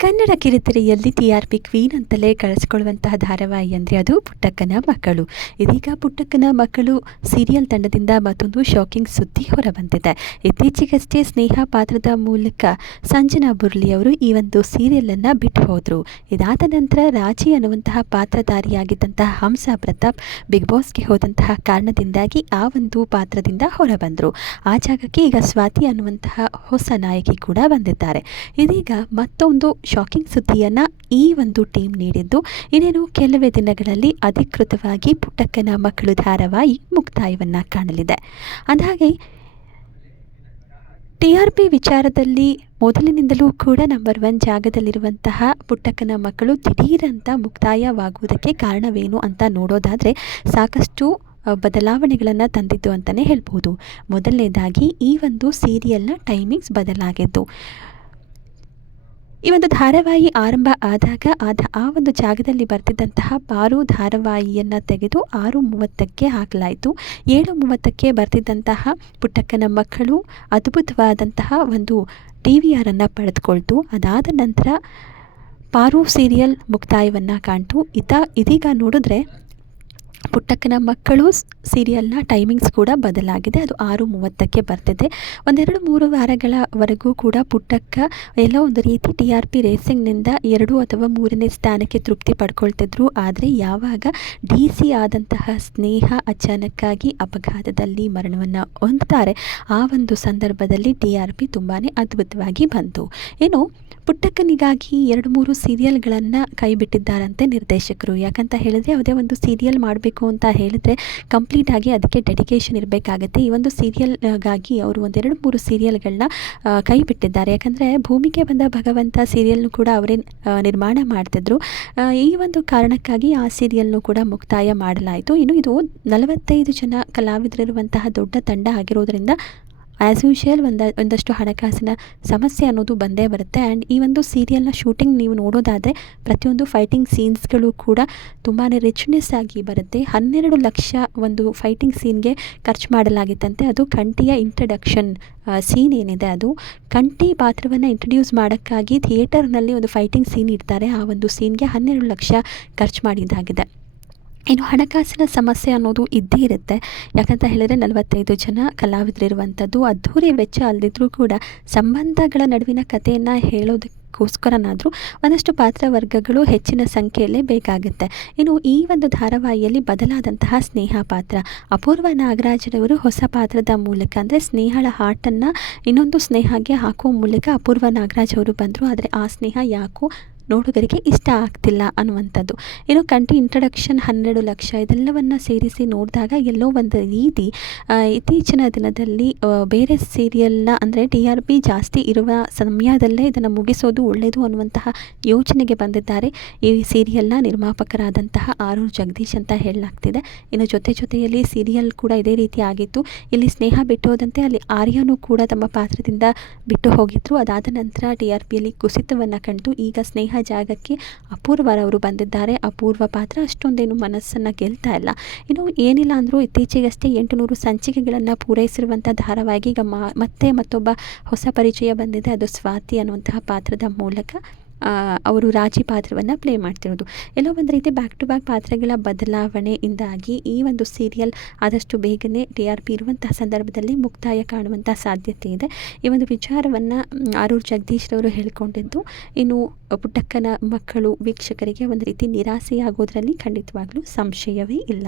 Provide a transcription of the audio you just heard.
Kannada ಕಿರುತೆರೆಯಲ್ಲಿ ಟಿ.ಆರ್.ಪಿ queen ಅಂತಲೇ ಕಳಿಸ್ಕೊಳ್ಳುವಂತಹ ಧಾರಾವಾಹಿ ಅಂದರೆ ಅದು ಪುಟ್ಟಕ್ಕನ ಮಕ್ಕಳು. ಇದೀಗ ಪುಟ್ಟಕ್ಕನ ಮಕ್ಕಳು ಸೀರಿಯಲ್ ತಂಡದಿಂದ ಮತ್ತೊಂದು ಶಾಕಿಂಗ್ ಸುದ್ದಿ ಹೊರಬಂದಿದೆ. ಇತ್ತೀಚೆಗಷ್ಟೇ ಸ್ನೇಹ ಪಾತ್ರದ ಮೂಲಕ ಸಂಜನಾ ಬುರ್ಲಿ ಅವರು ಈ ಒಂದು ಸೀರಿಯಲನ್ನು ಬಿಟ್ಟು ಹೋದರು. ಇದಾದ ನಂತರ ರಾಜಿ ಅನ್ನುವಂತಹ ಪಾತ್ರಧಾರಿಯಾಗಿದ್ದಂತಹ ಹಂಸ ಪ್ರತಾಪ್ ಬಿಗ್ ಬಾಸ್ಗೆ ಹೋದಂತಹ ಕಾರಣದಿಂದಾಗಿ ಆ ಒಂದು ಪಾತ್ರದಿಂದ ಹೊರಬಂದರು. ಆ ಜಾಗಕ್ಕೆ ಈಗ ಸ್ವಾತಿ ಅನ್ನುವಂತಹ ಹೊಸ ನಾಯಕಿ ಕೂಡ ಬಂದಿದ್ದಾರೆ. ಇದೀಗ ಮತ್ತೊಂದು ಶಾಕಿಂಗ್ ಸುದ್ದಿಯನ್ನು ಈ ಒಂದು ಟೀಮ್ ನೀಡಿದ್ದು, ಇನ್ನೇನು ಕೆಲವೇ ದಿನಗಳಲ್ಲಿ ಅಧಿಕೃತವಾಗಿ ಪುಟ್ಟಕ್ಕನ ಮಕ್ಕಳು ಧಾರಾವಾಹಿ ಮುಕ್ತಾಯವನ್ನು ಕಾಣಲಿದೆ. ಅಂದಹಾಗೆ ಟಿ.ಆರ್.ಪಿ ವಿಚಾರದಲ್ಲಿ ಮೊದಲಿನಿಂದಲೂ ಕೂಡ ನಂಬರ್ 1 ಜಾಗದಲ್ಲಿರುವಂತಹ ಪುಟ್ಟಕ್ಕನ ಮಕ್ಕಳು ದಿಢೀರಂತ ಮುಕ್ತಾಯವಾಗುವುದಕ್ಕೆ ಕಾರಣವೇನು ಅಂತ ನೋಡೋದಾದರೆ ಸಾಕಷ್ಟು ಬದಲಾವಣೆಗಳನ್ನು ತಂದಿದ್ದು ಅಂತಲೇ ಹೇಳ್ಬೋದು. ಮೊದಲನೇದಾಗಿ ಈ ಒಂದು ಸೀರಿಯಲ್ನ ಟೈಮಿಂಗ್ಸ್ ಬದಲಾಗಿದ್ದು. ಈ ಒಂದು ಧಾರಾವಾಹಿ ಆರಂಭ ಆದಾಗ ಆ ಒಂದು ಜಾಗದಲ್ಲಿ ಬರ್ತಿದ್ದಂತಹ ಪಾರು ಧಾರಾವಾಹಿಯನ್ನು ತೆಗೆದು 6:30ಕ್ಕೆ ಹಾಕಲಾಯಿತು. 7:30ಕ್ಕೆ ಬರ್ತಿದ್ದಂತಹ ಪುಟ್ಟಕ್ಕನ ಮಕ್ಕಳು ಅದ್ಭುತವಾದಂತಹ ಒಂದು DVRನ್ನು ಪಡೆದುಕೊಳ್ತು. ಅದಾದ ನಂತರ ಪಾರು ಸೀರಿಯಲ್ ಮುಕ್ತಾಯವನ್ನು ಕಾಣ್ತು. ಇದೀಗ ನೋಡಿದ್ರೆ ಪುಟ್ಟಕ್ಕನ ಮಕ್ಕಳು ಸೀರಿಯಲ್ನ ಟೈಮಿಂಗ್ಸ್ ಕೂಡ ಬದಲಾಗಿದೆ. ಅದು 6:30ಕ್ಕೆ ಬರ್ತಿದೆ. 1-2-3 ವಾರಗಳವರೆಗೂ ಕೂಡ ಪುಟ್ಟಕ್ಕ ಎಲ್ಲೋ ಒಂದು ರೀತಿ ಟಿ.ಆರ್.ಪಿ ರೇಸಿಂಗ್ನಿಂದ 2 ಅಥವಾ 3ನೇ ಸ್ಥಾನಕ್ಕೆ ತೃಪ್ತಿ ಪಡ್ಕೊಳ್ತಿದ್ರು. ಆದರೆ ಯಾವಾಗ DC ಆದಂತಹ ಸ್ನೇಹ ಅಚಾನಕ್ಕಾಗಿ ಅಪಘಾತದಲ್ಲಿ ಮರಣವನ್ನು ಹೊಂದುತ್ತಾರೆ, ಆ ಒಂದು ಸಂದರ್ಭದಲ್ಲಿ ಟಿ.ಆರ್.ಪಿ ತುಂಬಾ ಅದ್ಭುತವಾಗಿ ಬಂತು. ಏನು ಪುಟ್ಟಕ್ಕನಿಗಾಗಿ 2-3 ಸೀರಿಯಲ್ಗಳನ್ನು ಕೈ ಬಿಟ್ಟಿದ್ದಾರಂತೆ ನಿರ್ದೇಶಕರು. ಯಾಕಂತ ಹೇಳಿದ್ರೆ ಯಾವುದೇ ಒಂದು ಸೀರಿಯಲ್ ಮಾಡಬೇಕು ಅಂತ ಹೇಳಿದ್ರೆ ಕಂಪ್ಲೀಟಾಗಿ ಅದಕ್ಕೆ ಡೆಡಿಕೇಶನ್ ಇರಬೇಕಾಗತ್ತೆ. ಈ ಒಂದು ಸೀರಿಯಲ್ಗಾಗಿ ಅವರು 1-2-3 ಸೀರಿಯಲ್ಗಳನ್ನ ಕೈ ಬಿಟ್ಟಿದ್ದಾರೆ. ಯಾಕಂದರೆ ಭೂಮಿಗೆ ಬಂದ ಭಗವಂತ ಸೀರಿಯಲ್ನು ಕೂಡ ಅವರೇ ನಿರ್ಮಾಣ ಮಾಡ್ತಿದ್ರು. ಈ ಒಂದು ಕಾರಣಕ್ಕಾಗಿ ಆ ಸೀರಿಯಲ್ನು ಕೂಡ ಮುಕ್ತಾಯ ಮಾಡಲಾಯಿತು. ಇನ್ನು ಇದು 45 ಜನ ಕಲಾವಿದರಿರುವಂತಹ ದೊಡ್ಡ ತಂಡ ಆಗಿರೋದ್ರಿಂದ ಆ್ಯಸ್ ಯೂಶುವಲ್ ಒಂದಷ್ಟು ಹಣಕಾಸಿನ ಸಮಸ್ಯೆ ಅನ್ನೋದು ಬಂದೇ ಬರುತ್ತೆ. ಆ್ಯಂಡ್ ಈ ಒಂದು ಸೀರಿಯಲ್ನ ಶೂಟಿಂಗ್ ನೀವು ನೋಡೋದಾದರೆ ಪ್ರತಿಯೊಂದು ಫೈಟಿಂಗ್ ಸೀನ್ಸ್ಗಳು ಕೂಡ ತುಂಬಾ ರಿಚ್ನೆಸ್ ಆಗಿ ಬರುತ್ತೆ. 12 ಲಕ್ಷ ಒಂದು ಫೈಟಿಂಗ್ ಸೀನ್ಗೆ ಖರ್ಚು ಮಾಡಲಾಗಿತ್ತಂತೆ. ಅದು ಕಂಠಿಯ ಇಂಟ್ರಡಕ್ಷನ್ ಸೀನ್ ಏನಿದೆ, ಅದು ಕಂಠಿ ಪಾತ್ರವನ್ನು ಇಂಟ್ರಡ್ಯೂಸ್ ಮಾಡೋಕ್ಕಾಗಿ ಥಿಯೇಟರ್ನಲ್ಲಿ ಒಂದು ಫೈಟಿಂಗ್ ಸೀನ್ ಇಡ್ತಾರೆ. ಆ ಒಂದು ಸೀನ್ಗೆ 12 ಲಕ್ಷ ಖರ್ಚು ಮಾಡಿದ್ದಾಗಿದೆ. ಇನ್ನು ಹಣಕಾಸಿನ ಸಮಸ್ಯೆ ಅನ್ನೋದು ಇದ್ದೇ ಇರುತ್ತೆ. ಯಾಕಂತ ಹೇಳಿದರೆ 45 ಜನ ಕಲಾವಿದರಿರುವಂಥದ್ದು ಅದ್ಧೂರಿ ವೆಚ್ಚ ಅಲ್ಲದಿದ್ದರೂ ಕೂಡ ಸಂಬಂಧಗಳ ನಡುವಿನ ಕಥೆಯನ್ನು ಹೇಳೋದಕ್ಕೋಸ್ಕರನಾದರೂ ಒಂದಷ್ಟು ಪಾತ್ರವರ್ಗಗಳು ಹೆಚ್ಚಿನ ಸಂಖ್ಯೆಯಲ್ಲೇ ಬೇಕಾಗುತ್ತೆ. ಇನ್ನು ಈ ಒಂದು ಧಾರಾವಾಹಿಯಲ್ಲಿ ಬದಲಾದಂತಹ ಸ್ನೇಹ ಪಾತ್ರ, ಅಪೂರ್ವ ನಾಗರಾಜರವರು ಹೊಸ ಪಾತ್ರದ ಮೂಲಕ ಅಂದರೆ ಸ್ನೇಹಳ ಹಾಟನ್ನು ಇನ್ನೊಂದು ಸ್ನೇಹಗೆ ಹಾಕುವ ಮೂಲಕ ಅಪೂರ್ವ ನಾಗರಾಜ್ ಅವರು ಬಂದರು. ಆದರೆ ಆ ಸ್ನೇಹ ಯಾಕೋ ನೋಡುಗರಿಗೆ ಇಷ್ಟ ಆಗ್ತಿಲ್ಲ ಅನ್ನುವಂಥದ್ದು. ಇನ್ನು ಕಂಠಿ ಇಂಟ್ರಡಕ್ಷನ್ 12 ಲಕ್ಷ ಇದೆಲ್ಲವನ್ನು ಸೇರಿಸಿ ನೋಡಿದಾಗ ಎಲ್ಲೋ ಒಂದು ರೀತಿ ಇತ್ತೀಚಿನ ದಿನದಲ್ಲಿ ಬೇರೆ ಸೀರಿಯಲ್ನ ಅಂದರೆ ಟಿ.ಆರ್.ಪಿ ಜಾಸ್ತಿ ಇರುವ ಸಮಯದಲ್ಲೇ ಇದನ್ನು ಮುಗಿಸೋದು ಒಳ್ಳೆಯದು ಅನ್ನುವಂತಹ ಯೋಚನೆಗೆ ಬಂದಿದ್ದಾರೆ ಈ ಸೀರಿಯಲ್ನ ನಿರ್ಮಾಪಕರಾದಂತಹ ಆರೂರ್ ಜಗದೀಶ್ ಅಂತ ಹೇಳಲಾಗ್ತಿದೆ. ಇನ್ನು ಜೊತೆಯಲ್ಲಿ ಸೀರಿಯಲ್ ಕೂಡ ಇದೇ ರೀತಿ ಆಗಿತ್ತು. ಇಲ್ಲಿ ಸ್ನೇಹ ಬಿಟ್ಟು ಹೋದಂತೆ ಅಲ್ಲಿ ಆರ್ಯನೂ ಕೂಡ ತಮ್ಮ ಪಾತ್ರದಿಂದ ಬಿಟ್ಟು ಹೋಗಿದ್ರು. ಅದಾದ ನಂತರ ಟಿ.ಆರ್.ಪಿಯಲ್ಲಿ ಕುಸಿತವನ್ನು ಕಂಡು ಈಗ ಸ್ನೇಹ ಜಾಗಕ್ಕೆ ಅಪೂರ್ವರವರು ಬಂದಿದ್ದಾರೆ. ಅಪೂರ್ವ ಪಾತ್ರ ಅಷ್ಟೊಂದೇನು ಮನಸ್ಸನ್ನು ಗೆಲ್ತಾ ಇಲ್ಲ. ಇನ್ನು ಏನಿಲ್ಲ ಅಂದರೂ ಇತ್ತೀಚೆಗಷ್ಟೇ 800 ಸಂಚಿಕೆಗಳನ್ನು ಪೂರೈಸಿರುವಂಥ ಧಾರಾವಾಹಿಗೆ ಈಗ ಮತ್ತೊಬ್ಬ ಹೊಸ ಪರಿಚಯ ಬಂದಿದೆ. ಅದು ಸ್ವಾತಿ ಅನ್ನುವಂತಹ ಪಾತ್ರದ ಮೂಲಕ ಅವರು ರಾಜಿ ಪಾತ್ರವನ್ನು ಪ್ಲೇ ಮಾಡ್ತಿರೋದು. ಎಲ್ಲೋ ಒಂದು ರೀತಿ ಬ್ಯಾಕ್ ಟು ಬ್ಯಾಕ್ ಪಾತ್ರಗಳ ಬದಲಾವಣೆಯಿಂದಾಗಿ ಈ ಒಂದು ಸೀರಿಯಲ್ ಆದಷ್ಟು ಬೇಗನೆ ಟಿ.ಆರ್.ಪಿ ಇರುವಂತಹ ಸಂದರ್ಭದಲ್ಲಿ ಮುಕ್ತಾಯ ಕಾಣುವಂಥ ಸಾಧ್ಯತೆ ಇದೆ. ಈ ಒಂದು ವಿಚಾರವನ್ನು ಆರೂರ್ ಜಗದೀಶ್ರವರು ಹೇಳಿಕೊಂಡಿದ್ದು, ಇನ್ನು ಪುಟ್ಟಕ್ಕನ ಮಕ್ಕಳು ವೀಕ್ಷಕರಿಗೆ ಒಂದು ರೀತಿ ನಿರಾಸೆಯಾಗೋದ್ರಲ್ಲಿ ಖಂಡಿತವಾಗ್ಲೂ ಸಂಶಯವೇ ಇಲ್ಲ.